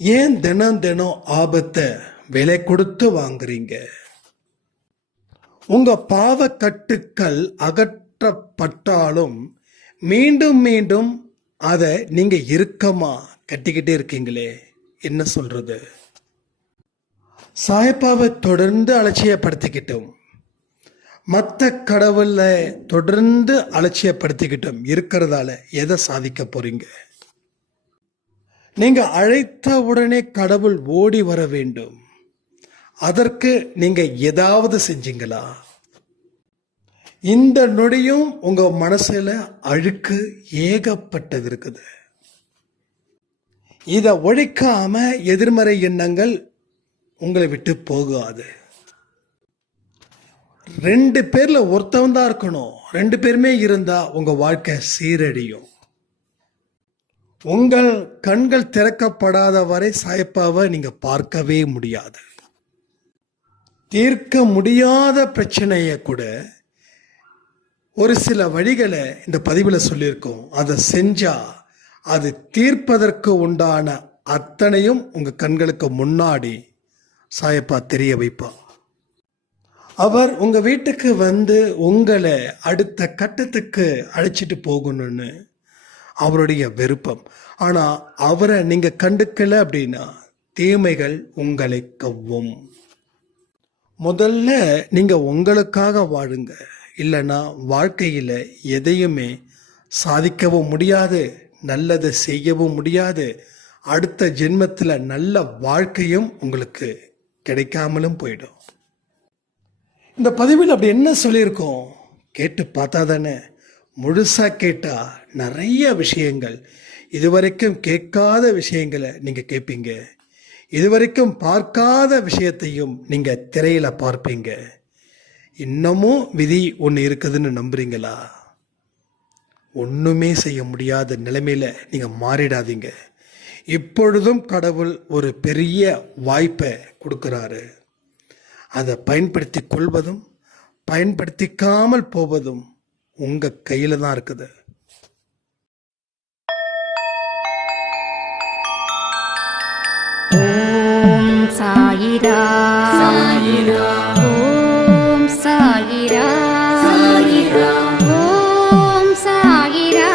ஏன் தினம் தினம் ஆபத்தை விலை கொடுத்து வாங்குறீங்க? உங்க பாவ கட்டுக்கள் அகற்றப்பட்டாலும் மீண்டும் மீண்டும் அதை நீங்க இறுக்கமா கட்டிக்கிட்டே இருக்கீங்களே, என்ன சொல்றது? சாயப்பாவை தொடர்ந்து அலட்சியப்படுத்திக்கிட்டோம், மற்ற கடவுளை தொடர்ந்து அலட்சியப்படுத்திக்கிட்டோம் இருக்கிறதால எதை சாதிக்க போறீங்க? நீங்க அழைத்த உடனே கடவுள் ஓடி வர வேண்டும். அதற்கு நீங்க ஏதாவது செஞ்சீங்களா? இந்த நொடியும் உங்க மனசுல அழுக்கு ஏகப்பட்டது இருக்குது. இதை ஒழிக்காம எதிர்மறை எண்ணங்கள் உங்களை விட்டு போகாது. 2 பேர்ல ஒருத்தவன் தான் இருக்கணும். 2 பேருமே இருந்தா உங்க வாழ்க்கை சீரழியும். உங்கள் கண்கள் திறக்கப்படாத வரை சாயப்பாவை நீங்க பார்க்கவே முடியாது. தீர்க்க முடியாத பிரச்சனையை கூட ஒரு சில வழிகளை இந்த பதிவில் சொல்லியிருக்கோம். அதை செஞ்சா அது தீர்ப்பதற்கு உண்டான அத்தனையும் உங்க கண்களுக்கு முன்னாடி சாயப்பா தெரிய வைப்பா. அவர் உங்க வீட்டுக்கு வந்து உங்களை அடுத்த கட்டத்துக்கு அழைச்சிட்டு போகணும்னு அவருடைய விருப்பம். ஆனா அவரை நீங்க கண்டுக்கல அப்படின்னா தீமைகள் உங்களை கவ்வும். முதல்ல நீங்க உங்களுக்காக வாழுங்க. இல்லைன்னா வாழ்க்கையில எதையுமே சாதிக்கவும் முடியாது, நல்லதை செய்யவும் முடியாது. அடுத்த ஜென்மத்தில் நல்ல வாழ்க்கையும் உங்களுக்கு கிடைக்காமலும் போயிடும். இந்த பதிவில் அப்படி என்ன சொல்லியிருக்கோம் கேட்டு பார்த்தா தானே. முழுசாக கேட்டால் நிறைய விஷயங்கள், இதுவரைக்கும் கேட்காத விஷயங்களை நீங்கள் கேட்பீங்க. இதுவரைக்கும் பார்க்காத விஷயத்தையும் நீங்கள் திரையில் பார்ப்பீங்க. இன்னமும் விதி ஒன்று இருக்குதுன்னு நம்புறீங்களா? ஒன்றுமே செய்ய முடியாத நிலைமையில் நீங்கள் மாறிடாதீங்க. இப்பொழுதும் கடவுள் ஒரு பெரிய வாய்ப்பை கொடுக்குறாரு. அதை பயன்படுத்தி கொள்வதும் பயன்படுத்திக்காமல் போவதும் உங்க கையில தான் இருக்குது. ஓம் சாயிரா சாயிரா, ஓம் சாயிரா சாயிரா, ஓம் சாயிரா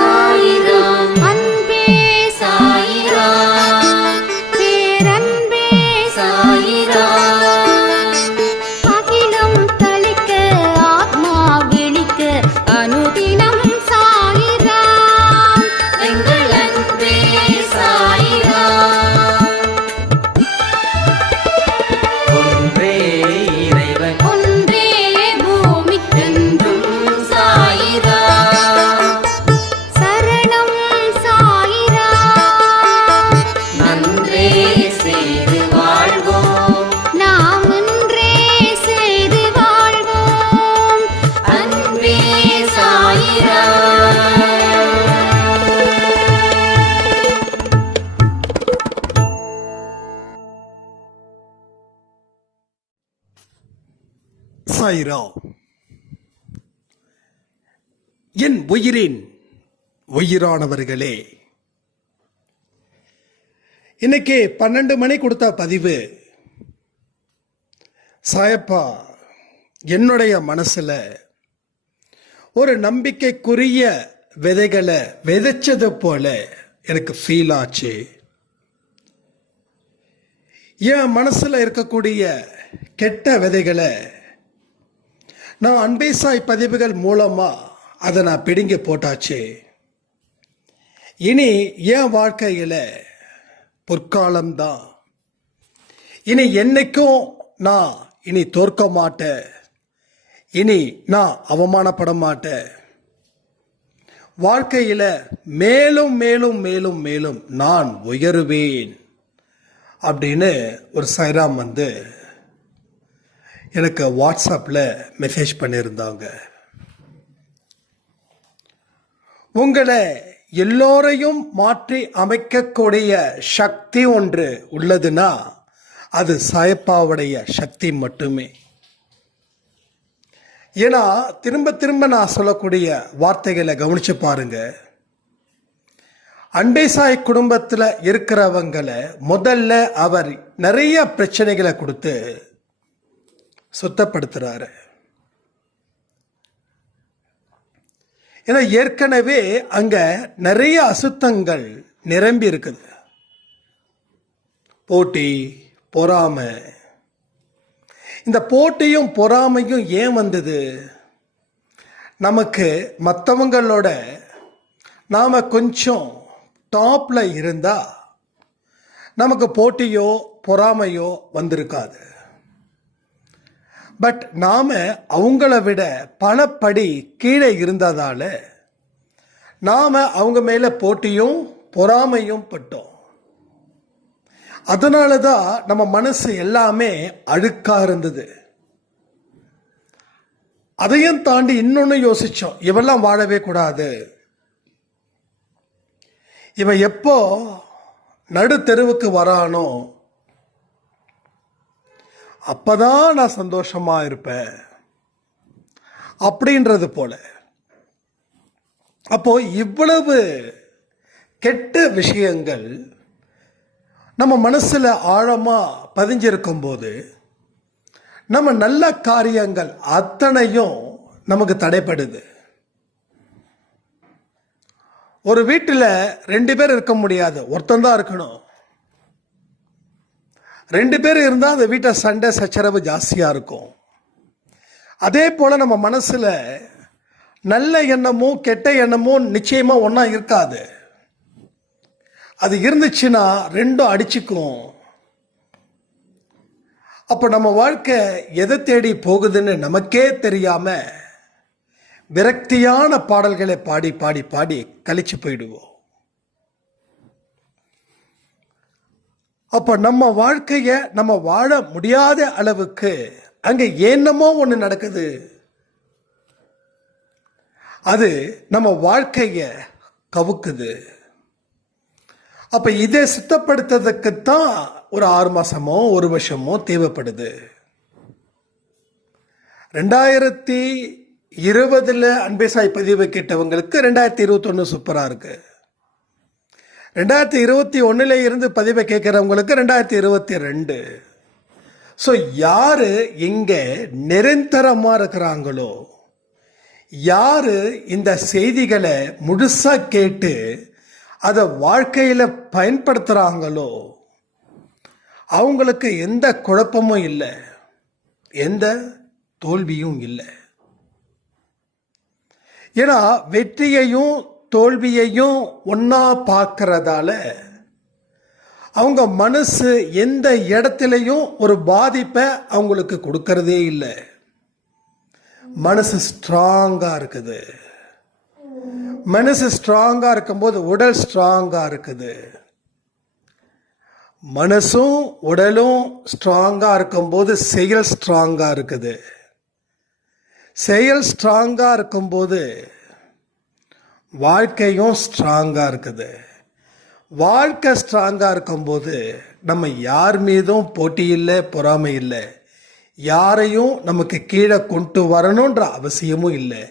சாயிரா, அன்பே சாயிரா, பேரன்பே சாயிரா, அகிலம் தளிக்க ஆத்மா விழிக்க அனுதினம் சாயிரா, எங்கள் அன்பே சாயிரா. ஒன்றே இறைவன், ஒன்றே பூமிக்கென்றும் சாயிரா, சரணம் சாயிரா, நன்றே செய்து வாழ்வோம், நாம் ஒன்றே செய்து வாழ்வோம், அன்பே சாயிரா. சாயிரா. என் உயிரின் உயிரானவர்களே, இன்னைக்கு 12 மணி கொடுத்த பதிவு சாயப்பா என்னுடைய மனசுல ஒரு நம்பிக்கைக்குரிய விதைகளை விதைச்சது போல எனக்கு ஃபீல் ஆச்சு. என் மனசுல இருக்கக்கூடிய கெட்ட விதைகளை நான் அன்பே சாய் பதிவுகள் மூலமா அதை நான் பிடுங்கி போட்டாச்சு. இனி என் வாழ்க்கையில பொற்காலம்தான். இனி என்னைக்கும் நான் இனி தோற்க மாட்டேன். இனி நான் அவமானப்பட மாட்டேன். வாழ்க்கையில மேலும் மேலும் மேலும் மேலும் நான் உயருவேன் அப்படின்னு ஒரு சாய்ராம் வந்து எனக்கு வாட்ஸ்அப்பில் மெசேஜ் பண்ணியிருந்தாங்க. உங்களை எல்லோரையும் மாற்றி அமைக்கக்கூடிய சக்தி ஒன்று உள்ளதுன்னா அது சாயப்பாவுடைய சக்தி மட்டுமே. ஏன்னா திரும்ப திரும்ப நான் சொல்லக்கூடிய வார்த்தைகளை கவனிச்சு பாருங்க. அன்பேசாய் குடும்பத்தில் இருக்கிறவங்களை முதல்ல அவர் நிறைய பிரச்சனைகளை கொடுத்து சுத்தப்படுத்துறாரு. ஏன்னா ஏற்கனவே அங்க நிறைய அசுத்தங்கள் நிரம்பி இருக்குது. போட்டி, பொறாமை. இந்த போட்டியும் பொறாமையும் ஏன் வந்தது? நமக்கு மற்றவங்களோட நாம் கொஞ்சம் டாப்பில் இருந்தால் நமக்கு போட்டியோ பொறாமையோ வந்திருக்காது. பட் நாம் அவங்கள விட பலப்படி கீழே இருந்ததால் நாம் அவங்க மேலே போட்டியும் பொறாமையும் பட்டோம். அதனால தான் நம்ம மனசு எல்லாமே அழுக்காக இருந்தது. அதையும் தாண்டி இன்னொன்று யோசித்தோம், இவெல்லாம் வாழவே கூடாது, இவன் எப்போ நடு தெருவுக்கு வரானோ அப்பதான் நான் சந்தோஷமா இருப்பேன் அப்படின்றது போல. அப்போ இவ்வளவு கெட்ட விஷயங்கள் நம்ம மனசுல ஆழமா பதிஞ்சிருக்கும் போது நம்ம நல்ல காரியங்கள் அத்தனையும் நமக்கு தடைப்படுது. ஒரு வீட்டில் 2 பேர் இருக்க முடியாது, ஒருத்தன் தான் இருக்கணும். 2 பேர் இருந்தால் அந்த வீட்டை சண்டை சச்சரவு ஜாஸ்தியாக இருக்கும். அதே போல் நம்ம மனசில் நல்ல எண்ணமும் கெட்ட எண்ணமும் நிச்சயமாக ஒன்றா இருக்காது. அது இருந்துச்சுன்னா ரெண்டும் அடிச்சுக்கும். அப்போ நம்ம வாழ்க்கை எதை தேடி போகுதுன்னு நமக்கே தெரியாமல் விரக்தியான பாடல்களை பாடி பாடி பாடி கழிச்சு போயிடுவோம். அப்போ நம்ம வாழ்க்கையை நம்ம வாழ முடியாத அளவுக்கு அங்கே என்னமோ ஒன்று நடக்குது. அது நம்ம வாழ்க்கையை கவுக்குது. அப்போ இதை சுத்தப்படுத்துறதுக்குத்தான் ஒரு 6 மாசமோ 1 வருஷமோ தேவைப்படுது. 2020 அன்பேசாய் பதிவு கேட்டவங்களுக்கு 2021 சூப்பராக இருக்கு. 2021 இருந்து பதிவை கேட்குறவங்களுக்கு 2022. ஸோ யார் இங்கே நிரந்தரமாக இருக்கிறாங்களோ, யார் இந்த செய்திகளை முழுசாக கேட்டு அதை வாழ்க்கையில் பயன்படுத்துகிறாங்களோ அவங்களுக்கு எந்த குழப்பமும் இல்லை, எந்த தோல்வியும் இல்லை. ஏன்னா வெற்றியையும் தோல்வியையும் ஒன்றா பார்க்கறதால அவங்க மனசு எந்த இடத்துலையும் ஒரு பாதிப்பை அவங்களுக்கு கொடுக்கறதே இல்லை. மனசு ஸ்ட்ராங்காக இருக்குது. மனசு ஸ்ட்ராங்காக இருக்கும்போது உடல் ஸ்ட்ராங்காக இருக்குது. மனசும் உடலும் ஸ்ட்ராங்காக இருக்கும்போது செயல் ஸ்ட்ராங்காக இருக்குது. செயல் ஸ்ட்ராங்காக இருக்கும்போது வாழ்க்கையும் ஸ்ட்ராங்காக இருக்குது. வாழ்க்கை ஸ்ட்ராங்காக இருக்கும்போது நம்ம யார் மீதும் போட்டி இல்லை, பொறாமை இல்லை. யாரையும் நமக்கு கீழே கொண்டு வரணுன்ற அவசியமும் இல்லை.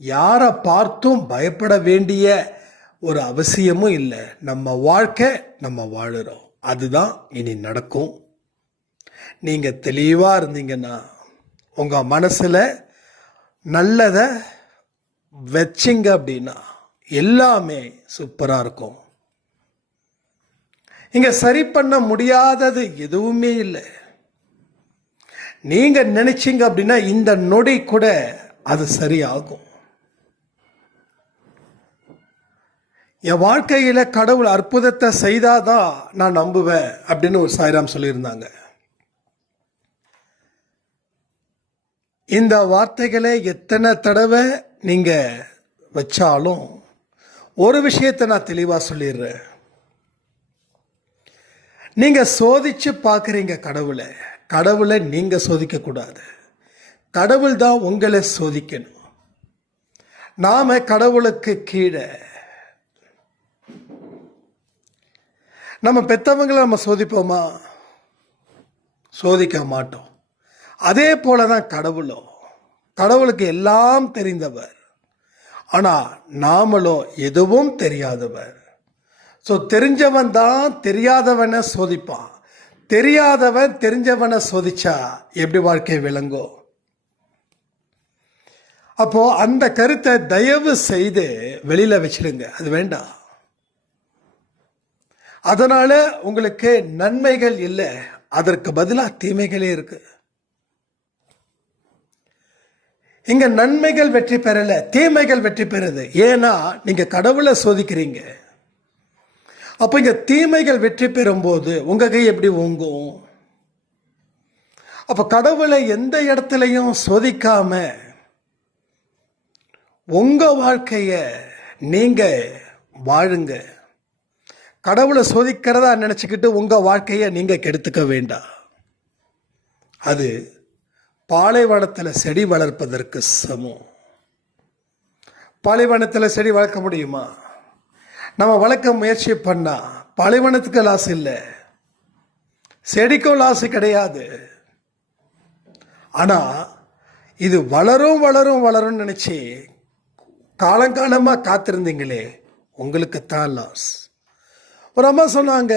யாரை பார்த்தும் பயப்பட வேண்டிய ஒரு அவசியமும் இல்லை. நம்ம வாழ்க்கை நம்ம வாழுறோம். அதுதான் இனி நடக்கும். நீங்கள் தெளிவாக இருந்தீங்கன்னா உங்கள் மனசில் நல்லதை வச்சிங்க அப்படின்னா எல்லாமே சூப்பராக இருக்கும். இங்கே சரி பண்ண முடியாதது எதுவுமே இல்லை. நீங்கள் நினைச்சிங்க அப்படின்னா இந்த நொடி கூட அது சரியாகும். என் வாழ்க்கையில் கடவுள் அற்புதத்தை செய்தாதான் நான் நம்புவேன் அப்படின்னு ஒரு சாய்ராம் சொல்லியிருந்தாங்க. இந்த வார்த்தைகளை எத்தனை தடவை நீங்கள் வச்சாலும் ஒரு விஷயத்தை நான் தெளிவாக சொல்லிடுறேன். நீங்கள் சோதிச்சு பார்க்குறீங்க கடவுளை. கடவுளை நீங்கள் சோதிக்கக்கூடாது. கடவுள் தான் உங்களை சோதிக்கணும். நாம் கடவுளுக்கு கீழே. நம்ம பெற்றவங்களை நம்ம சோதிப்போமா? சோதிக்க மாட்டோம். அதே போல தான் கடவுளும். கடவுளுக்கு எல்லாம் தெரிந்தவர். ஆனால் நாமளோ எதுவும் தெரியாதவர். ஸோ தெரிஞ்சவன் தான் தெரியாதவனை சோதிப்பான். தெரியாதவன் தெரிஞ்சவனை சோதிச்சா எப்படி வாழ்க்கை விளங்கும்? அப்போ அந்த கருத்தை தயவு செய்து வெளியில வச்சிடுங்க. அது வேண்டாம். அதனால உங்களுக்கு நன்மைகள் இல்லை, அதற்கு பதிலாக தீமைகளே இருக்கு. இங்க நன்மைகள் வெற்றி பெறல, தீமைகள் வெற்றி பெறுது. ஏன்னா நீங்க கடவுளை சோதிக்கிறீங்க. அப்ப இங்க தீமைகள் வெற்றி பெறும்போது உங்க கை எப்படி ஓங்கும்? அப்ப கடவுளை எந்த இடத்துலையும் சோதிக்காம உங்க வாழ்க்கைய நீங்க வாழுங்க. கடவுளை சோதிக்கிறதா நினைச்சுக்கிட்டு உங்க வாழ்க்கைய நீங்க கெடுத்துக்க வேண்டாம். அது பாலைவனத்தில் செடி வளர்ப்பதற்கு சமம். பாலைவனத்தில் செடி வளர்க்க முடியுமா? நம்ம வளர்க்க முயற்சி பண்ணா பாலைவனத்துக்கு லாஸ் இல்லை, செடிக்கும் லாஸ் கிடையாது. ஆனா இது வளரும் வளரும் வளரும் நினைச்சு காலங்காலமா காத்திருந்தீங்களே, உங்களுக்கு தான் லாஸ். ஒரு அம்மா சொன்னாங்க,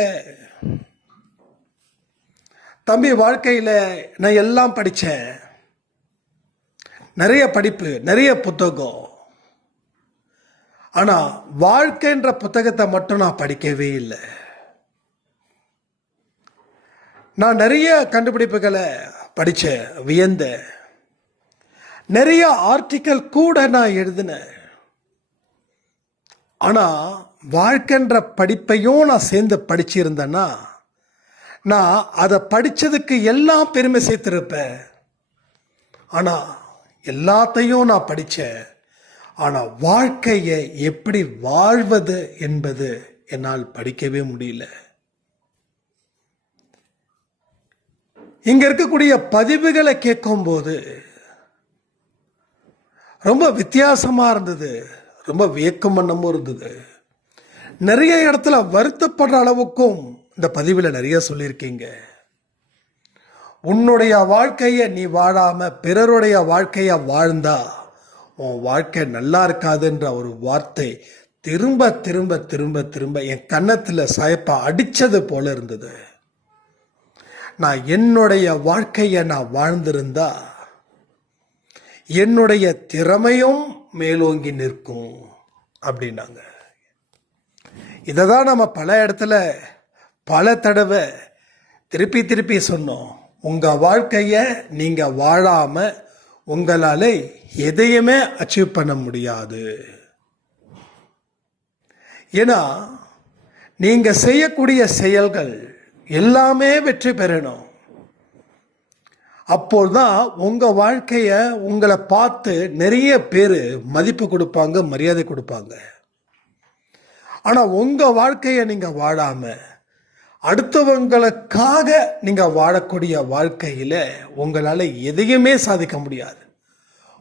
தம்பி வாழ்க்கையில் நான் எல்லாம் படித்தேன், நிறைய படிப்பு, நிறைய புத்தகம், ஆனால் வாழ்க்கைன்ற புத்தகத்தை மட்டும் நான் படிக்கவே இல்லை. நான் நிறைய கண்டுபிடிப்புகளை படித்தேன், வியந்தேன், நிறைய ஆர்டிக்கல் கூட நான் எழுதினேன். ஆனால் வாழ்க்கைன்ற படிப்பையும் நான் சேர்ந்து படிச்சிருந்தேன்னா நான் அதை படித்ததுக்கு எல்லாம் பெருமை சேர்த்திருப்பேன். ஆனால் எல்லாத்தையும் நான் படித்தேன், ஆனால் வாழ்க்கையை எப்படி வாழ்வது என்பது என்னால் படிக்கவே முடியல. இங்க இருக்கக்கூடிய பதிவுகளை கேட்கும்போது ரொம்ப வித்தியாசமா இருந்தது, ரொம்ப வியக்கம் பண்ணமும் இருந்தது. நிறைய இடத்துல வருத்தப்படுற அளவுக்கும் இந்த பதிவில் நிறைய சொல்லியிருக்கீங்க. உன்னுடைய வாழ்க்கையை நீ வாழாம பிறருடைய வாழ்க்கையை வாழ்ந்தா உன் வாழ்க்கை நல்லா இருக்காதுன்ற ஒரு வார்த்தை திரும்ப திரும்ப திரும்ப திரும்ப என் கன்னத்தில் சாயப்பா அடிச்சது போல இருந்தது. நான் என்னுடைய வாழ்க்கையை நான் வாழ்ந்திருந்தா என்னுடைய திறமையும் மேலோங்கி நிற்கும் அப்படின்னாங்க. இதை தான் நம்ம பல இடத்துல பல தடவை திருப்பி திருப்பி சொன்னோம். உங்கள் வாழ்க்கையை நீங்கள் வாழாமல் உங்களால் எதையுமே அச்சீவ் பண்ண முடியாது. ஏன்னா நீங்கள் செய்யக்கூடிய செயல்கள் எல்லாமே வெற்றி பெறணும். அப்போதான் உங்கள் வாழ்க்கையை உங்களை பார்த்து நிறைய பேர் மதிப்பு கொடுப்பாங்க, மரியாதை கொடுப்பாங்க. ஆனால் உங்கள் வாழ்க்கையை நீங்கள் வாழாமல் அடுத்தவங்களுக்காக நீங்கள் வாழக்கூடிய வாழ்க்கையில் உங்களால் எதையுமே சாதிக்க முடியாது.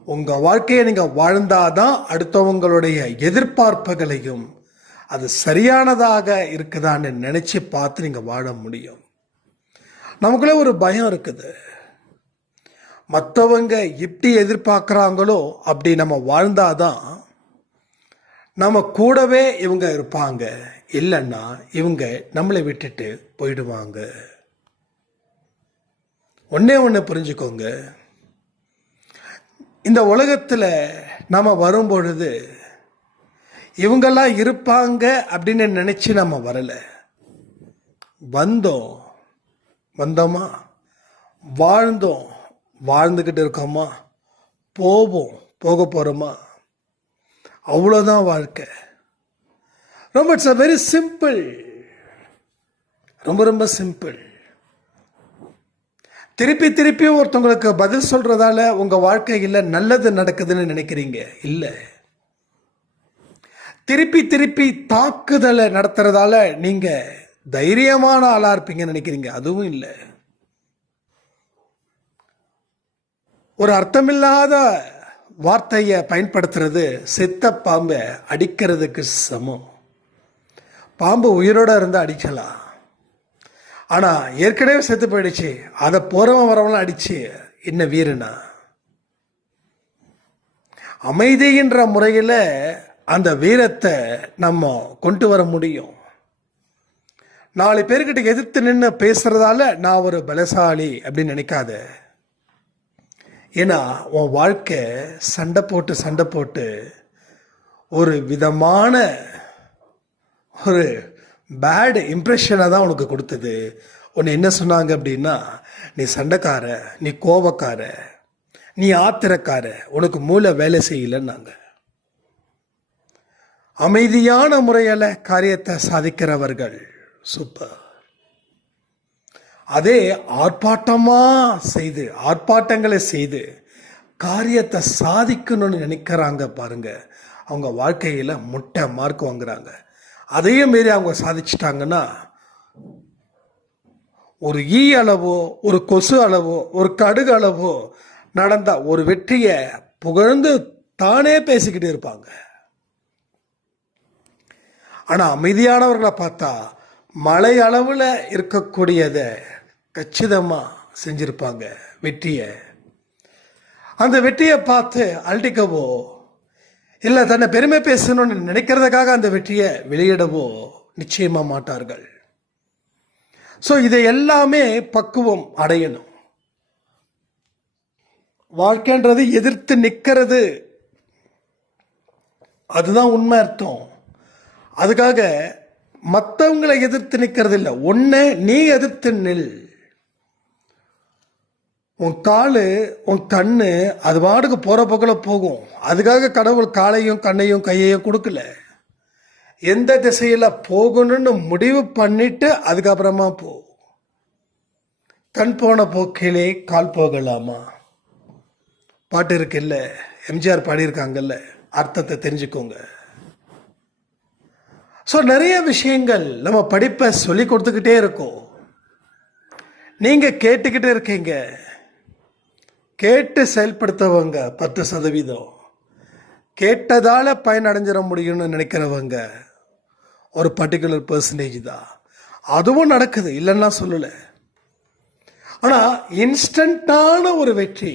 உங்கள் வாழ்க்கையை நீங்கள் வாழ்ந்தாதான் அடுத்தவங்களுடைய எதிர்பார்ப்புகளையும் அது சரியானதாக இருக்குதான்னு நினச்சி பார்த்து நீங்கள் வாழ முடியும். நமக்குள்ளே ஒரு பயம் இருக்குது, மற்றவங்க எப்படி எதிர்பார்க்குறாங்களோ அப்படி நம்ம வாழ்ந்தாதான் நம்ம கூடவே இவங்க இருப்பாங்க, இல்லைன்னா இவங்க நம்மளை விட்டுட்டு போயிடுவாங்க. ஒன்னே ஒன்று புரிஞ்சுக்கோங்க, இந்த உலகத்தில் நம்ம வரும்பொழுது இவங்கெல்லாம் இருப்பாங்க அப்படின்னு நினச்சி நம்ம வரலை. வந்தோமா, வாழ்ந்தோம், வாழ்ந்துக்கிட்டு இருக்கோமா, போக போகிறோமா, அவ்வளோதான் வாழ்க்கை. இட்ஸ் அ வெரி சிம்பிள், ரொம்ப சிம்பிள். திருப்பி திருப்பி ஒருத்தவங்களுக்கு பதில் சொல்றதால உங்க வாழ்க்கையில் நல்லது நடக்குதுன்னு நினைக்கிறீங்க? இல்லை. திருப்பி தாக்குதலை நடத்துறதால நீங்க தைரியமான ஆளா இருப்பீங்கன்னு நினைக்கிறீங்க? அதுவும் இல்லை. ஒரு அர்த்தமில்லாத வார்த்தையை பயன்படுத்துறது செத்த பாம்பை அடிக்கிறதுக்கு சமம். பாம்பு உயிரோட இருந்து அடிக்கலாம், ஆனால் ஏற்கனவே செத்து போயிடுச்சு, அதை போறவன் வரவெல்லாம் அடிச்சு என்ன வீரனா? அமைதின்ற முறையில் அந்த வீரத்தை நம்ம கொண்டு வர முடியும். 4 பேர்கிட்ட எதிர்த்து நின்று பேசுறதால நான் ஒரு பலசாலி அப்படின்னு நினைக்காத. ஏன்னா உன் வாழ்க்கை சண்டை போட்டு ஒரு விதமான ஒரு பேட் இம்ப்ரெஷனை தான் உனக்கு கொடுத்தது. உன்னை என்ன சொன்னாங்க அப்படின்னா, நீ சண்டைக்கார, நீ கோபக்கார, நீ ஆத்திரக்கார, உனக்கு மூளை வேலை செய்யலைன்னாங்க. அமைதியான முறையில் காரியத்தை சாதிக்கிறவர்கள் சூப்பர். அதே ஆர்ப்பாட்டங்களை செய்து காரியத்தை சாதிக்கணும்னு நினைக்கிறாங்க பாருங்க, அவங்க வாழ்க்கையில் முட்டை மார்க் வாங்குறாங்க. அதையும் மீறி அவங்க சாதிச்சிட்டாங்கன்னா, ஒரு ஈ அளவோ, ஒரு கொசு அளவோ, ஒரு கடுகு அளவோ நடந்த ஒரு வெற்றியை புகழ்ந்து தானே பேசிக்கிட்டு இருப்பாங்க. ஆனால் அமைதியானவர்களை பார்த்தா மலை அளவில் இருக்கக்கூடியதை கச்சிதமாக செஞ்சுருப்பாங்க வெற்றியை. அந்த வெற்றியை பார்த்து அழட்டிக்கவோ இல்லை தன்னை பெருமை பேசணும்னு நினைக்கிறதுக்காக அந்த வெற்றியை வெளியிடவோ நிச்சயமாக மாட்டார்கள். ஸோ இதை எல்லாமே பக்குவம் அடையணும். வாழ்க்கைன்றது எதிர்த்து நிற்கிறது, அதுதான் உண்மை அர்த்தம். அதுக்காக மற்றவங்களை எதிர்த்து நிற்கிறது இல்லை, ஒன்றை நீ எதிர்த்து நில். உன் காலு உன் கண்ணு அது பாட்டுக்கு போகிற போக்கில் போகும். அதுக்காக கடவுள் காலையும் கண்ணையும் கையையும் கொடுக்கல. எந்த திசையில் போகணும்னு முடிவு பண்ணிட்டு அதுக்கப்புறமா போ. கண் போன போக்கிலே கால் போகலாமா பாட்டு இருக்குல்ல, எம்ஜிஆர் பாடியிருக்காங்கல்ல, அர்த்தத்தை தெரிஞ்சுக்கோங்க. ஸோ நிறைய விஷயங்கள் நம்ம படிப்பை சொல்லி கொடுத்துக்கிட்டே இருக்கோம். நீங்கள் கேட்டுக்கிட்டே இருக்கீங்க. கேட்டு செயல்படுத்தவங்க 10%, கேட்டதால் பயனடைஞ்சிட முடியும்னு நினைக்கிறவங்க ஒரு பர்டிகுலர் பர்சன்டேஜ் தான். அதுவும் நடக்குது, இல்லைன்னா சொல்லலை. ஆனால் இன்ஸ்டண்ட்டான ஒரு வெற்றி,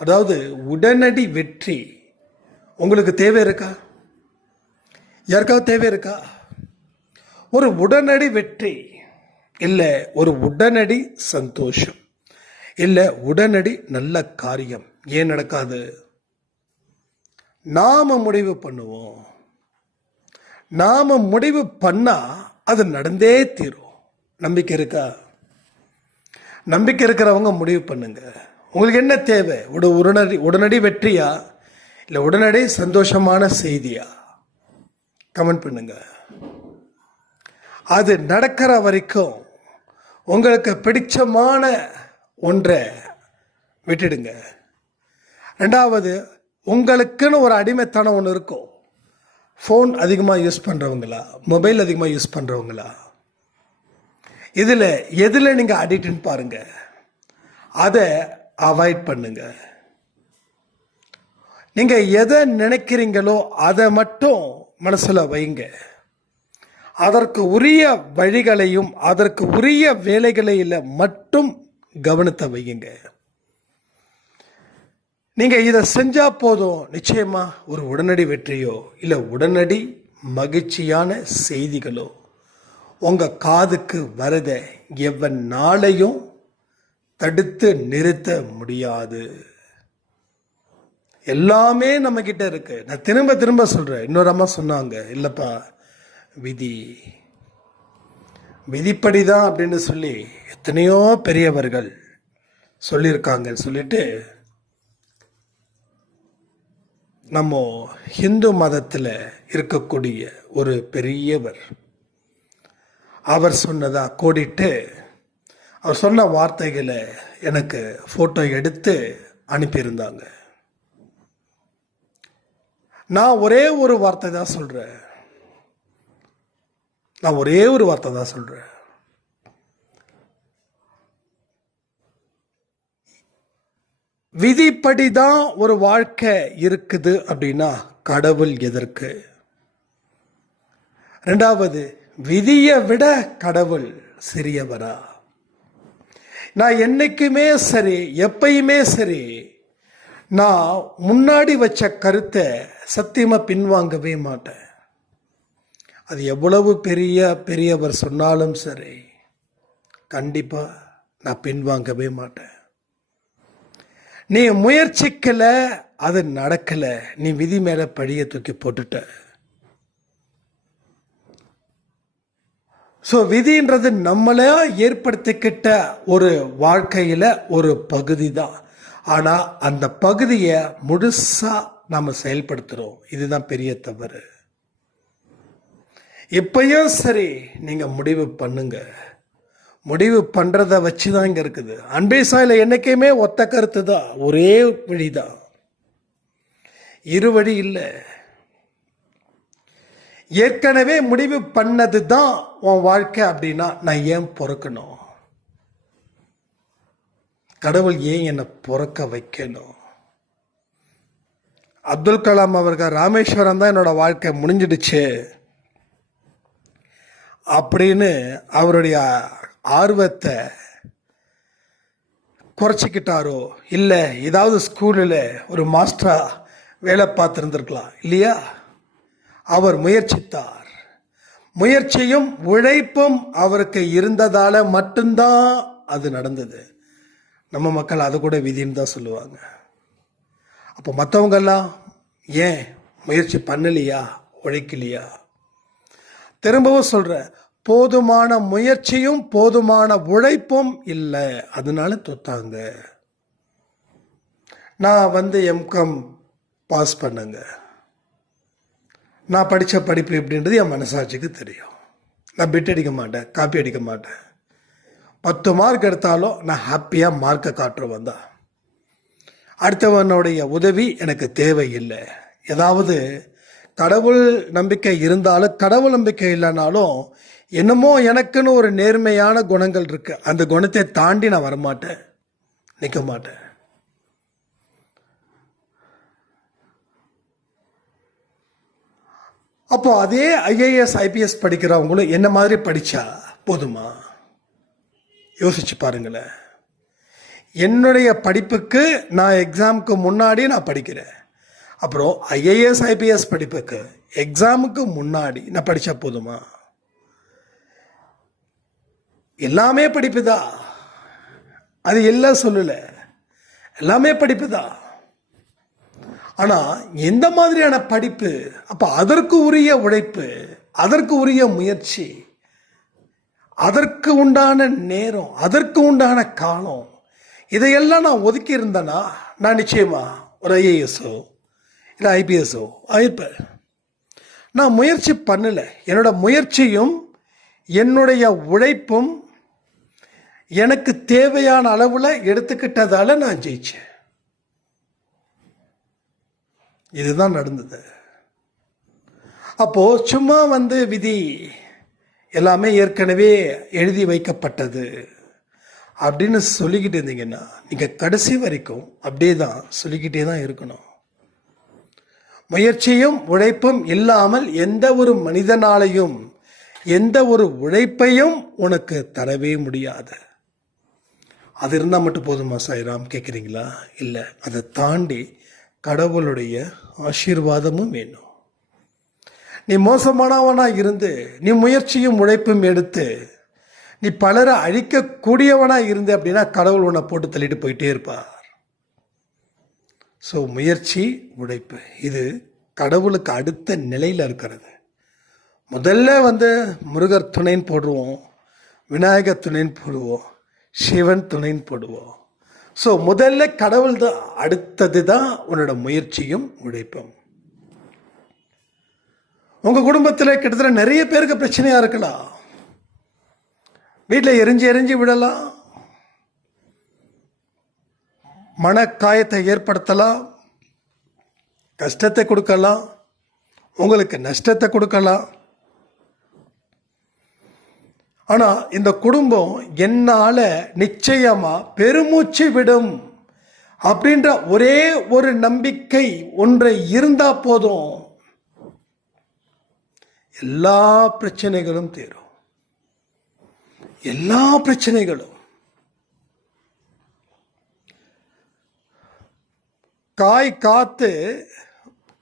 அதாவது உடனடி வெற்றி உங்களுக்கு தேவை இருக்கா? யாருக்காவது தேவை இருக்கா? ஒரு உடனடி வெற்றி இல்லை, ஒரு உடனடி சந்தோஷம் இல்லை, உடனடி நல்ல காரியம் ஏன் நடக்காது? நாம முடிவு பண்ணுவோம். நாம முடிவு பண்ணா அது நடந்தே தீரும். நம்பிக்கை இருக்கா? நம்பிக்கை இருக்கிறவங்க முடிவு பண்ணுங்க. உங்களுக்கு என்ன தேவை? உடனடி வெற்றியா இல்லை உடனடி சந்தோஷமான செய்தியா? கமெண்ட் பண்ணுங்க. அது நடக்கிற வரைக்கும் உங்களுக்கு பிடிச்சமான ஒன்றை விட்டுடுங்க. 2வது, உங்களுக்குன்னு ஒரு அடிமைத்தனம் ஒன்று இருக்கும். ஃபோன் அதிகமாக யூஸ் பண்ணுறவங்களா, மொபைல் அதிகமாக யூஸ் பண்ணுறவங்களா, எதில் நீங்கள் அடிக்ட்னு பாருங்க. அதை அவாய்ட் பண்ணுங்க. நீங்கள் எதை நினைக்கிறீங்களோ அதை மட்டும் மனசில் வைங்க. அதற்கு உரிய வழிகளையும் அதற்கு உரிய வேலைகளில் மட்டும் கவனத்தை வையுங்க. நீங்கள் இதை செஞ்சால் போதும், நிச்சயமாக ஒரு உடனடி வெற்றியோ இல்லை உடனடி மகிழ்ச்சியான செய்திகளோ உங்கள் காதுக்கு வரதை எவன் நாளையும் தடுத்து நிறுத்த முடியாது. எல்லாமே நம்மக்கிட்ட இருக்கு. நான் திரும்ப திரும்ப சொல்கிறேன். இன்னொரு அம்மா சொன்னாங்க, இல்லைப்பா விதிப்படி தான் அப்படின்னு சொல்லி எத்தனையோ பெரியவர்கள் சொல்லியிருக்காங்கன்னு சொல்லிட்டு நம்ம ஹிந்து மதத்தில் இருக்கக்கூடிய ஒரு பெரியவர் அவர் சொன்னதா கோடிட்டு அவர் சொன்ன வார்த்தைகளை எனக்கு ஃபோட்டோ எடுத்து அனுப்பியிருந்தாங்க. நான் ஒரே ஒரு வார்த்தை தான் சொல்கிறேன். விதிப்படி தான் ஒரு வாழ்க்கை இருக்குது அப்படின்னா கடவுள் எதற்கு? 2வது, விதியை விட கடவுள் சிறியவரா? நான் என்னைக்குமே சரி, எப்பயுமே சரி, நான் முன்னாடி வச்ச கருத்தை சத்தியமாக பின்வாங்கவே மாட்டேன். அது எவ்வளவு பெரியவர் சொன்னாலும் சரி, கண்டிப்பாக நான் பின்வாங்கவே மாட்டேன். நீ முயற்சிக்கல, அது நடக்கல, நீ விதி மேலே பழிய தூக்கி போட்டுட்ட. ஸோ விதின்றது நம்மளே ஏற்படுத்திக்கிட்ட ஒரு வாழ்க்கையில் ஒரு பகுதி தான். ஆனால் அந்த பகுதியை முழுசாக நாம் செயல்படுத்துகிறோம். இதுதான் பெரிய தவறு. இப்பயும் சரி, நீங்கள் முடிவு பண்ணுங்க. முடிவு பண்ணுறத வச்சு தான் இங்கே இருக்குது. அன்பே சாயில் என்றைக்குமே ஒத்த கருத்து தான், ஒரே வழி தான், இரு வழி இல்லை. ஏற்கனவே முடிவு பண்ணது தான் உன் வாழ்க்கை அப்படின்னா நான் ஏன் பிறக்கணும்? கடவுள் ஏன் என்னை பிறக்க வைக்கணும்? அப்துல் கலாம் அவர்கள் ராமேஸ்வரம் தான் என்னோட வாழ்க்கை முடிஞ்சிடுச்சு அப்படின்னு அவருடைய ஆர்வத்தை குறைச்சிக்கிட்டாரோ, இல்லை ஏதாவது ஸ்கூலில் ஒரு மாஸ்டரா வேலை பார்த்துருந்துருக்கலாம் இல்லையா? அவர் முயற்சித்தார். முயற்சியும் உழைப்பும் அவருக்கு இருந்ததால் மட்டும்தான் அது நடந்தது. நம்ம மக்கள் அதை கூட விதின்னு தான் சொல்லுவாங்க. அப்போ மற்றவங்கெல்லாம் ஏன் முயற்சி பண்ணலையா, உழைக்கலையா? திரும்பவும் சொல்கிறேன், போதுமான முயற்சியும் போதுமான உழைப்பும் இல்லை, அதனால தொத்தாங்க. நான் எம்காம் பாஸ் பண்ணுங்க, நான் படித்த படிப்பு எப்படின்றது என் மனசாட்சிக்கு தெரியும். நான் பிட் அடிக்க மாட்டேன், காப்பி அடிக்க மாட்டேன். 10 மார்க் எடுத்தாலும் நான் ஹாப்பியாக மார்க்கை காட்டுறவன் தான். அடுத்தவனுடைய உதவி எனக்கு தேவையில்லை. ஏதாவது கடவுள் நம்பிக்கை இருந்தாலும் கடவுள் நம்பிக்கை இல்லைனாலும் என்னமோ எனக்குன்னு ஒரு நேர்மையான குணங்கள் இருக்கு, அந்த குணத்தை தாண்டி நான் வரமாட்டேன், நிற்க மாட்டேன். அப்போ அதே ஐஏஎஸ் ஐபிஎஸ் படிக்கிறவங்களும் என்ன மாதிரி படித்தா போதுமா? யோசிச்சு பாருங்களேன். என்னுடைய படிப்புக்கு நான் எக்ஸாமுக்கு முன்னாடி நான் படிக்கிறேன். அப்புறம் ஐஏஎஸ் ஐபிஎஸ் படிப்புக்கு எக்ஸாமுக்கு முன்னாடி நான் படித்தா போதுமா? எல்லாமே படிப்பு தான், அது எல்லாம் சொல்லலை, எல்லாமே படிப்பு தான். ஆனால் எந்த மாதிரியான படிப்பு? அப்போ அதற்கு உரிய உழைப்பு, அதற்கு உரிய முயற்சி, அதற்கு உண்டான நேரம், அதற்கு உண்டான காலம், இதையெல்லாம் நான் ஒதுக்கி இருந்தேன்னா நான் நிச்சயமா ஒரு ஐஏஎஸ்ஓ இல்லை ஐபிஎஸ்ஓ ஆயிருப்பேன். நான் முயற்சி பண்ணலை. என்னோட முயற்சியும் என்னுடைய உழைப்பும் எனக்கு தேவையான அளவில் எடுத்துக்கிட்டதால நான் ஜெயிச்சேன். இதுதான் நடந்தது. அப்போ சும்மா விதி எல்லாமே ஏற்கனவே எழுதி வைக்கப்பட்டது அப்படின்னு சொல்லிக்கிட்டு இருந்தீங்கன்னா நீங்கள் கடைசி வரைக்கும் அப்படியே தான் சொல்லிக்கிட்டே தான் இருக்கணும். முயற்சியும் உழைப்பும் இல்லாமல் எந்த ஒரு மனிதனாலையும் எந்த ஒரு உழைப்பையும் உனக்கு தரவே முடியாது. அது இருந்தால் மட்டும் போதுமா சாய்ராம் கேட்குறீங்களா? இல்லை, அதை தாண்டி கடவுளுடைய ஆசீர்வாதமும் வேணும். நீ மோசமானவனாக இருந்து நீ முயற்சியும் உழைப்பும் எடுத்து நீ பலரை அழிக்கக்கூடியவனாக இருந்து அப்படின்னா கடவுள் உன்னை போட்டு தள்ளிட்டு போயிட்டே இருப்பார். ஸோ முயற்சி உழைப்பு இது கடவுளுக்கு அடுத்த நிலையில் இருக்கிறது. முதல்ல முருகர் துணைன்னு போடுவோம், விநாயகர் துணைன்னு போடுவோம், சிவன் துணைன்னு போடுவோம். ஸோ முதல்ல கடவுள் தான், அடுத்தது தான் உன்னோட முயற்சியும் உழைப்பும். உங்கள் குடும்பத்தில் கிட்டத்தட்ட நிறைய பேருக்கு பிரச்சனையாக இருக்கலாம். வீட்டில் எரிஞ்சு விடலாம், மனக்காயத்தை ஏற்படுத்தலாம், கஷ்டத்தை கொடுக்கலாம், உங்களுக்கு நஷ்டத்தை கொடுக்கலாம். ஆனால் இந்த குடும்பம் என்னால் நிச்சயமாக பெருமூச்சு விடும் அப்படின்ற ஒரே ஒரு நம்பிக்கை ஒன்றை இருந்தால் போதும், எல்லா பிரச்சனைகளும் தீரும். எல்லா பிரச்சனைகளும்.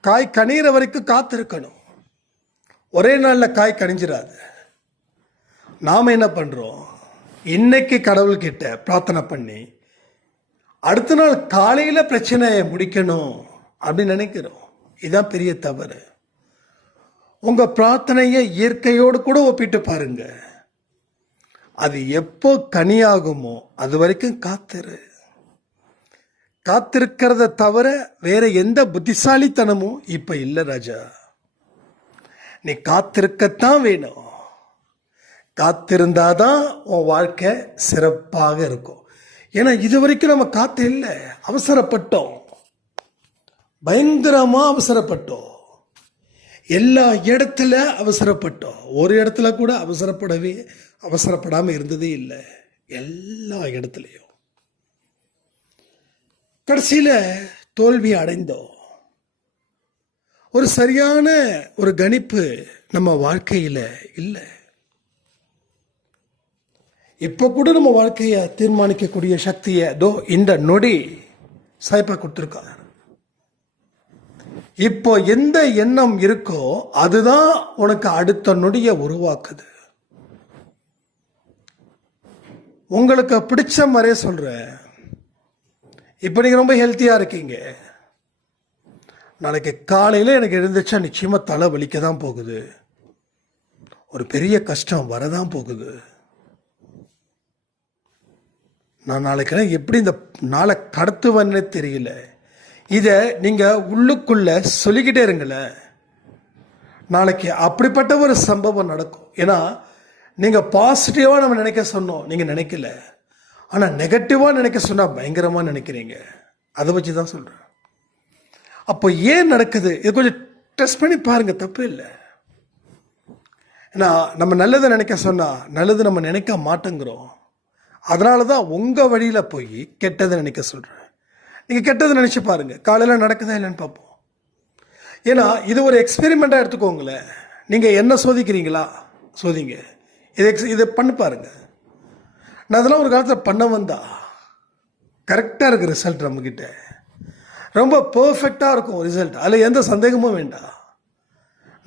காய் கனிகிற வரைக்கும் காத்திருக்கணும். ஒரே நாளில் காய் கனிஞ்சிடாது. நாம் என்ன பண்ணுறோம், இன்னைக்கு கடவுள்கிட்ட பிரார்த்தனை பண்ணி அடுத்த நாள் காலையில் பிரச்சனையை முடிக்கணும் அப்படின்னு நினைக்கிறோம். இதுதான் பெரிய தவறு. உங்கள் பிரார்த்தனையை இயற்கையோடு கூட ஒப்பிட்டு பாருங்க. அது எப்போ கனியாகுமோ அது வரைக்கும் காத்திருக்கிறத தவிர வேற எந்த புத்திசாலித்தனமும் இப்போ இல்லை ராஜா. நீ காத்திருக்கத்தான் வேணும். காத்திருந்தாதான் உன் வாழ்க்கை சிறப்பாக இருக்கும். ஏன்னா இது வரைக்கும் நம்ம காத்து இல்லை, அவசரப்பட்டோம், பயங்கரமாக அவசரப்பட்டோம், எல்லா இடத்துல அவசரப்பட்டோம். ஒரு இடத்துல கூட அவசரப்படாமல் இருந்ததே இல்லை. எல்லா இடத்துலையும் கடைசியில் தோல்வி அடைந்தோம். ஒரு சரியான ஒரு கணிப்பு நம்ம வாழ்க்கையில் இல்லை. இப்போ கூட நம்ம வாழ்க்கையை தீர்மானிக்கக்கூடிய சக்தியை இந்த நொடி சாய்ப்பா கொடுத்துருக்கார். இப்போ எந்த எண்ணம் இருக்கோ அதுதான் உனக்கு அடுத்த நொடியை உருவாக்குது. உங்களுக்கு பிடிச்ச மாதிரியே சொல்கிறேன். இப்போ நீங்கள் ரொம்ப ஹெல்த்தியாக இருக்கீங்க. நாளைக்கு காலையில் எனக்கு எழுந்துச்சா நிச்சயமாக தலை வலிக்க தான் போகுது, ஒரு பெரிய கஷ்டம் வரதான் போகுது. நான் நாளைக்கு எப்படி இந்த நாளை கடத்துவேன்னு தெரியல. இதை நீங்கள் உள்ளுக்குள்ளே சொல்லிக்கிட்டே இருங்களேன். நாளைக்கு அப்படிப்பட்ட ஒரு சம்பவம் நடக்கும். ஏன்னா நீங்கள் பாசிட்டிவாக நம்ம நினைக்க சொன்னோம், நீங்கள் நினைக்கல. ஆனால் நெகட்டிவாக நினைக்க சொன்னால் பயங்கரமாக நினைக்கிறீங்க. அதை வச்சு தான் சொல்கிறேன். அப்போ ஏன் நடக்குது இது கொஞ்சம் டெஸ்ட் பண்ணி பாருங்கள், தப்பு இல்லை. ஏன்னா நம்ம நல்லதை நினைக்க சொன்னால் நல்லது நம்ம நினைக்க மாட்டேங்கிறோம். அதனால தான் உங்கள் வழியில் போய் கெட்டதை நினைக்க சொல்கிறேன். நீங்கள் கெட்டதை நினச்சி பாருங்கள், காலையில் நடக்குதா இல்லைன்னு பார்ப்போம். ஏன்னா இது ஒரு எக்ஸ்பெரிமெண்ட்டாக எடுத்துக்கோங்களேன். நீங்கள் என்ன சோதிக்கிறீங்களா சோதிங்க, இதை பண்ணி பாருங்கள். நான் அதெல்லாம் ஒரு காலத்தில் பண்ண வந்தா கரெக்டாக இருக்குது ரிசல்ட். நம்மக்கிட்ட ரொம்ப பர்ஃபெக்டாக இருக்கும் ரிசல்ட், அதில் எந்த சந்தேகமும் வேண்டாம்.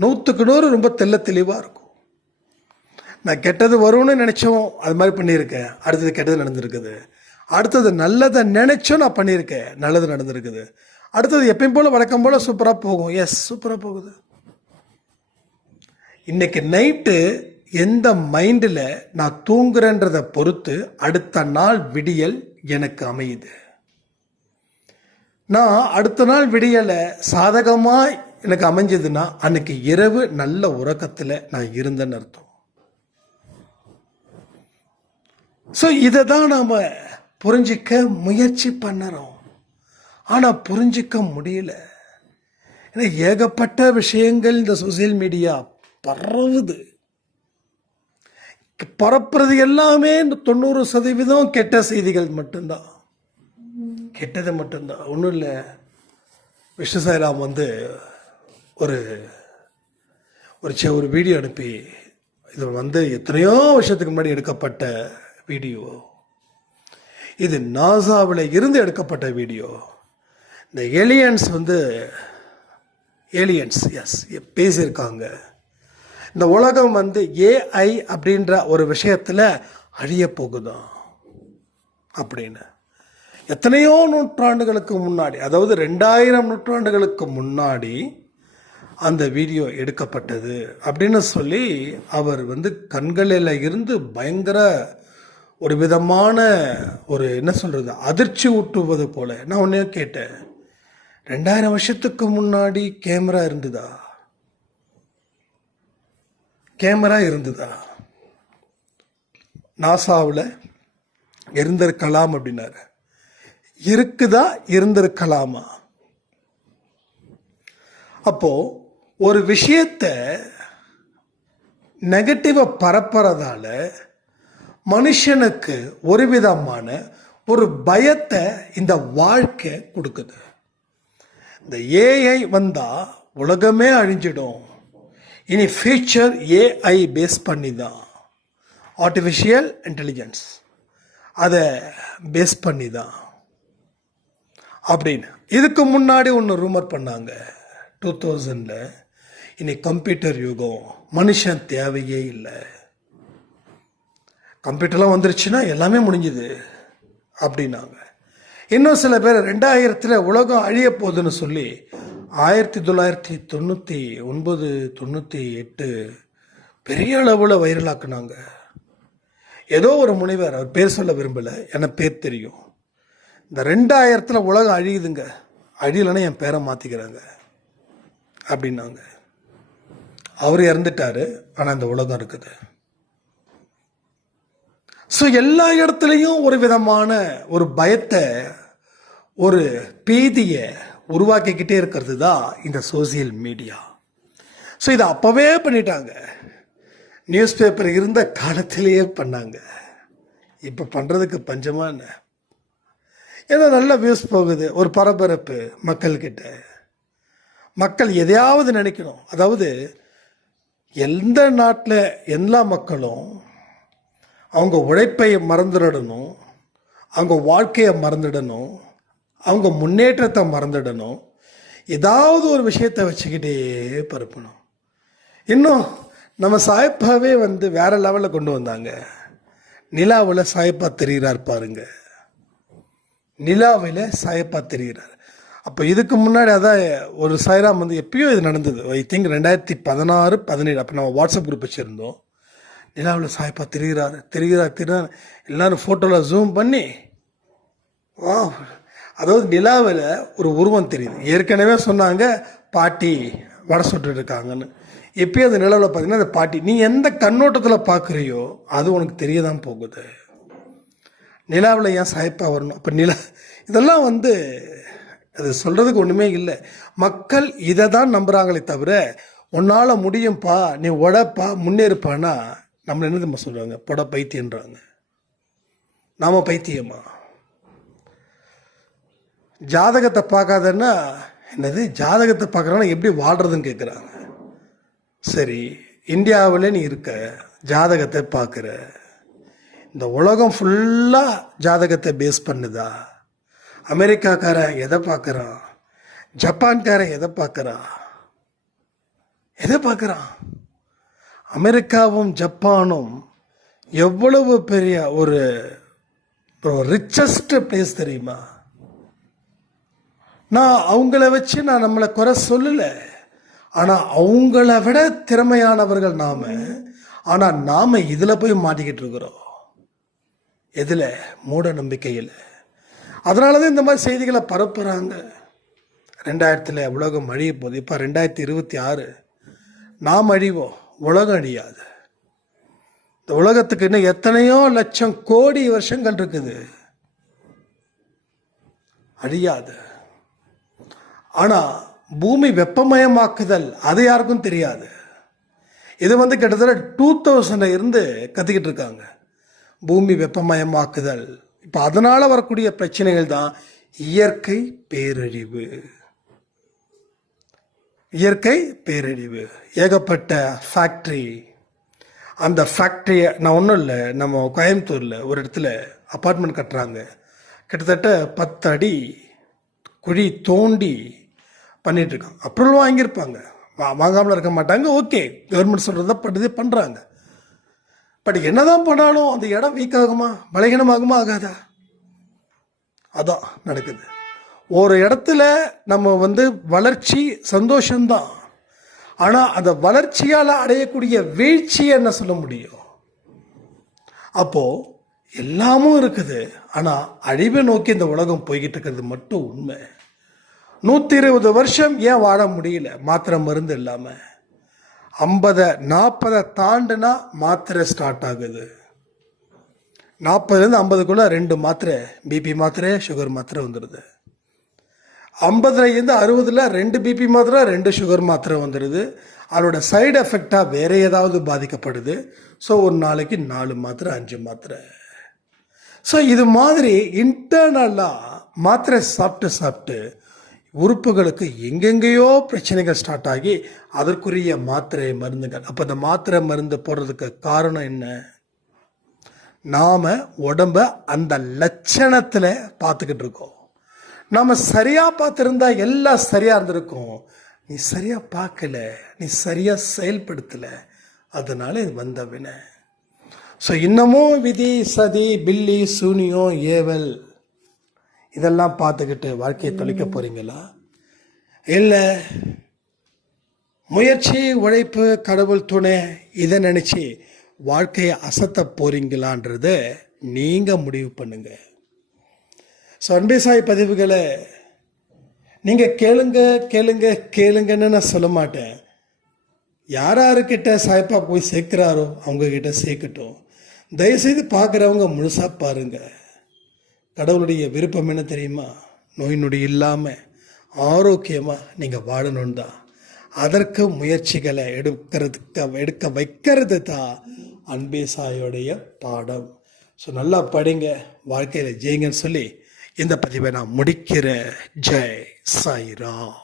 100க்கு 100 ரொம்ப தெளிவாக இருக்கும். நான் கெட்டது வரும்னு நினச்சோம், அது மாதிரி பண்ணியிருக்கேன், அடுத்தது கெட்டது நடந்திருக்குது. அடுத்தது நல்லதை நினச்சோம், நான் பண்ணியிருக்கேன், நல்லது நடந்திருக்குது. அடுத்தது எப்பயும் போல் வழக்கம் போல் சூப்பராக போகும். எஸ், சூப்பராக போகுது. இன்னைக்கு நைட்டு எந்த மைண்டில் நான் தூங்குறேன்றதை பொறுத்து அடுத்த நாள் விடியல் எனக்கு அமையுது. நான் அடுத்த நாள் விடியலை சாதகமாக எனக்கு அமைஞ்சதுன்னா அன்னைக்கு இரவு நல்ல உறக்கத்தில் நான் இருந்தேன்னு அர்த்தம். ஸோ இதை தான் நாம் புரிஞ்சிக்க முயற்சி பண்ணுறோம். ஆனால் புரிஞ்சிக்க முடியல. ஏன்னா ஏகப்பட்ட விஷயங்கள் இந்த சோசியல் மீடியா பரவுது. பரப்புறது எல்லாமே 90% கெட்ட செய்திகள் மட்டும்தான், கெட்டது மட்டும்தான், ஒன்றும் இல்லை. விஷ்ணு சாய்ராம் ஒரு வீடியோ அனுப்பி, இது எத்தனையோ வருஷத்துக்கு முன்னாடி எடுக்கப்பட்ட வீடியோ, இது நாசாவில் இருந்து எடுக்கப்பட்ட வீடியோ. இந்த ஏலியன்ஸ் எஸ் பேசியிருக்காங்க. இந்த உலகம் ஏஐ அப்படின்ற ஒரு விஷயத்தில் அழிய போகுதான் அப்படின்னு. எத்தனையோ நூற்றாண்டுகளுக்கு முன்னாடி, அதாவது 2000 நூற்றாண்டுகளுக்கு முன்னாடி அந்த வீடியோ எடுக்கப்பட்டது அப்படின்னு சொல்லி அவர் கண்களில் இருந்து பயங்கர ஒரு விதமான என்ன சொல்கிறது, அதிர்ச்சி ஊட்டுவது போல. நான் ஒன்றே கேட்டேன், 2000 வருஷத்துக்கு முன்னாடி கேமரா இருந்ததா? நாசாவில் இருந்திருக்கலாம் அப்படின்னாரு. இருக்குதா, இருந்திருக்கலாமா? அப்போ ஒரு விஷயத்தை நெகட்டிவா பரப்புறதால மனுஷனுக்கு ஒரு விதமான ஒரு பயத்தை இந்த வாழ்க்கை கொடுக்குது. இந்த ஏஐ வந்தா உலகமே அழிஞ்சிடும். இனி ஃபியூச்சர் ஏஐ பேஸ் பண்ணி தான், ஆர்டிஃபிஷியல் இன்டெலிஜென்ஸ் அதை பேஸ் பண்ணி தான் அப்படின்னு. இதுக்கு முன்னாடி ஒன்று ரூமர் பண்ணாங்க 2000. இனி கம்ப்யூட்டர் யுகம், மனுஷன் தேவையே இல்லை, கம்ப்யூட்டர்லாம் வந்துருச்சுன்னா எல்லாமே முடிஞ்சுது அப்படின்னாங்க. இன்னும் சில பேர் 2000 உலகம் அழிய போகுதுன்னு சொல்லி 1999 98 பெரிய அளவில் வைரலாக்குனாங்க. ஏதோ ஒரு முனைவர், அவர் பேர் சொல்ல விரும்பலை, எனக்கு பேர் தெரியும், இந்த 2000 உலகம் அழியுதுங்க, அழியலைன்னா என் பேரை மாற்றிக்கிறாங்க அப்படின்னாங்க. அவர் இறந்துட்டாரு, ஆனால் இந்த உலகம் இருக்குது. ஸோ எல்லா இடத்துலையும் ஒரு விதமான ஒரு பயத்தை, ஒரு பீதியை உருவாக்கிக்கிட்டே இருக்கிறது தான் இந்த சோசியல் மீடியா. ஸோ இதை அப்போவே பண்ணிட்டாங்க, நியூஸ் பேப்பர் இருந்த காலத்திலேயே பண்ணாங்க. இப்போ பண்ணுறதுக்கு பஞ்சமாக என்ன? ஏதோ நல்ல வியூஸ் போகுது, ஒரு பரபரப்பு மக்கள்கிட்ட. மக்கள் எதையாவது நினைக்கணும். அதாவது எந்த நாட்டில் எல்லா மக்களும் அவங்க உழைப்பை மறந்துடணும், அவங்க வாழ்க்கையை மறந்துடணும், அவங்க முன்னேற்றத்தை மறந்துடணும், ஏதாவது ஒரு விஷயத்தை வச்சுக்கிட்டே பரப்பணும். இன்னும் நம்ம சாயப்பாவே வேற லெவலில் கொண்டு வந்தாங்க. நிலாவில் சாயப்பா தெரிகிறார் பாருங்க, நிலாவில் சாயப்பா தெரிகிறார். அப்போ இதுக்கு முன்னாடி அதான் ஒரு சாய்ராம் எப்பயோ இது நடந்தது, ஐ திங்க் 2016 17. அப்போ நம்ம வாட்ஸ்அப் குரூப் வச்சுருந்தோம். நிலாவில் சாயப்பா தெரிகிறார் எல்லாரும் ஃபோட்டோவில் ஜூம் பண்ணி, வா, அதாவது நிலாவில் ஒரு உருவம் தெரியுது. ஏற்கனவே சொன்னாங்க பாட்டி வடை சுட்டு இருக்காங்கன்னு. எப்பயும் அந்த நிலாவில் பார்த்தீங்கன்னா அந்த பாட்டி, நீ எந்த கண்ணோட்டத்தில் பார்க்குறியோ அது உனக்கு தெரிய தான் போகுது. நிலாவில் ஏன் சாயப்பா வரணும்? அப்போ இதெல்லாம் அது சொல்கிறதுக்கு ஒன்றுமே இல்லை. மக்கள் இதை தான் நம்புகிறாங்களே தவிர, உன்னால் முடியும்ப்பா, நீ உடப்பா, முன்னேறுப்பானா நம்மளை என்ன நம்ம சொல்கிறாங்க? பொட பைத்தியன்றாங்க. நாம் பைத்தியமா? ஜாதகத்தை பார்க்காதன்னா என்னது? ஜாதகத்தை பார்க்குறாங்கன்னா எப்படி வாழ்கிறதுன்னு கேட்குறாங்க. சரி, இந்தியாவில் நீ இருக்க, ஜாதகத்தை பார்க்குற, இந்த உலகம் ஃபுல்லாக ஜாதகத்தை பேஸ் பண்ணுதா? அமெரிக்காக்காரன் எதை பார்க்குறான்? ஜப்பான்காரன் எதை பார்க்குறான்? அமெரிக்காவும் ஜப்பானும் எவ்வளவு பெரிய ஒரு ரிச்சஸ்ட் பிளேஸ் தெரியுமா? நான் அவங்கள வச்சு நான் நம்மளை குறை சொல்லலை, ஆனால் அவங்கள விட திறமையானவர்கள் நாம். ஆனால் நாம் இதில் போய் மாட்டிக்கிட்டு இருக்கிறோம். எதில்? மூட நம்பிக்கையில். அதனால தான் இந்த மாதிரி செய்திகளை பரப்புகிறாங்க. 2000 உலகம் அழிய போகுது. இப்போ 2026 நாம் அழிவோம், உலகம் அழியாது. இந்த உலகத்துக்கு இன்னும் எத்தனையோ லட்சம் கோடி வருஷங்கள் இருக்குது, அழியாது. ஆனால் பூமி வெப்பமயமாக்குதல் அது யாருக்கும் தெரியாது. இது கிட்டத்தட்ட 2000 இருந்து கத்திக்கிட்டு இருக்காங்க, பூமி வெப்பமயமாக்குதல். இப்போ அதனால் வரக்கூடிய பிரச்சனைகள் தான் இயற்கை பேரழிவு. ஏகப்பட்ட ஃபேக்ட்ரி. அந்த ஃபேக்ட்ரியை நான் ஒன்றும் இல்லை, நம்ம கோயம்புத்தூரில் ஒரு இடத்துல அப்பார்ட்மெண்ட் கட்டுறாங்க. கிட்டத்தட்ட 10 அடி குழி தோண்டி பண்ணிகிட்ருக்காங்க. அப்ரூவல் வாங்கியிருப்பாங்க, வாங்காமல் இருக்க மாட்டாங்க. ஓகே, கவர்மெண்ட் சொல்கிறத பண்ணுறாங்க. பட் என்ன தான் பண்ணாலும் அந்த இடம் வீக் ஆகுமா, பலகீனமாகுமா, ஆகாதா? அதான் நடக்குது. ஒரு இடத்துல நம்ம வளர்ச்சி சந்தோஷம்தான், ஆனால் அந்த வளர்ச்சியால் அடையக்கூடிய வீழ்ச்சி என்ன சொல்ல முடியும்? அப்போது எல்லாமும் இருக்குது, ஆனால் அழிவை நோக்கி இந்த உலகம் போய்கிட்டு இருக்கிறது மட்டும் உண்மை. 120 வருஷம் ஏன் வாழ முடியல மாத்திரை மருந்து இல்லாமல்? 50 40 தாண்டுனா மாத்திரை ஸ்டார்ட் ஆகுது. 40லேருந்து 50க்குள்ளே 2 மாத்திரை, பிபி மாத்திரை, சுகர் மாத்திரை வந்துடுது. 50லேருந்து 60 2 பிபி மாத்திரை, 2 சுகர் மாத்திரை வந்துடுது. அதோட சைடு எஃபெக்டாக வேறு ஏதாவது பாதிக்கப்படுது. ஸோ ஒரு நாளைக்கு 4 மாத்திரை 5 மாத்திரை. ஸோ இது மாதிரி இன்டர்னலாக மாத்திரை சாப்பிட்டு உறுப்புகளுக்கு எங்கெங்கேயோ பிரச்சனைகள் ஸ்டார்ட் ஆகி அதற்குரிய மாத்திரை மருந்துகள். அப்போ இந்த மாத்திரை மருந்து போடுறதுக்கு காரணம் என்ன? நாம் உடம்ப அந்த லட்சணத்தில் பார்த்துக்கிட்டு இருக்கோம். நாம் சரியாக பார்த்துருந்தா எல்லாம் சரியாக இருந்திருக்கும். நீ சரியாக பார்க்கல, நீ சரியாக செயல்படுத்தலை, அதனால இது வந்த வினை. ஸோ இன்னமும் விதி, சதி, பில்லி, சூனியம், ஏவல் இதெல்லாம் பார்த்துக்கிட்டு வாழ்க்கையை தொலைக்க போகிறீங்களா? இல்லை முயற்சி, உழைப்பு, கடவுள் துணை இதை நினச்சி வாழ்க்கையை அசத்த போகிறீங்களான்றத நீங்கள் முடிவு பண்ணுங்க. ஸோ அன்பே சாய் பதிவுகளை நீங்கள் கேளுங்க கேளுங்க கேளுங்கன்னு நான் சொல்ல மாட்டேன். யார்கிட்ட சாய்ப்பா போய் சேர்க்குறாரோ அவங்கக்கிட்ட சேர்க்கட்டும். தயவுசெய்து பார்க்குறவங்க முழுசாக பாருங்கள். கடவுளுடைய விருப்பம் என்ன தெரியுமா? நோய் நொடி இல்லாமல் ஆரோக்கியமாக நீங்கள் வாழணும் தான். அதற்கு முயற்சிகளை எடுக்க வைக்கிறது தான் அன்பே சாயோடைய பாடம். ஸோ நல்லா படிங்க, வாழ்க்கையில் ஜெயிங்கன்னு சொல்லி இந்த பதிவை நான் முடிக்கிறேன். ஜெய் சாய்ராம்.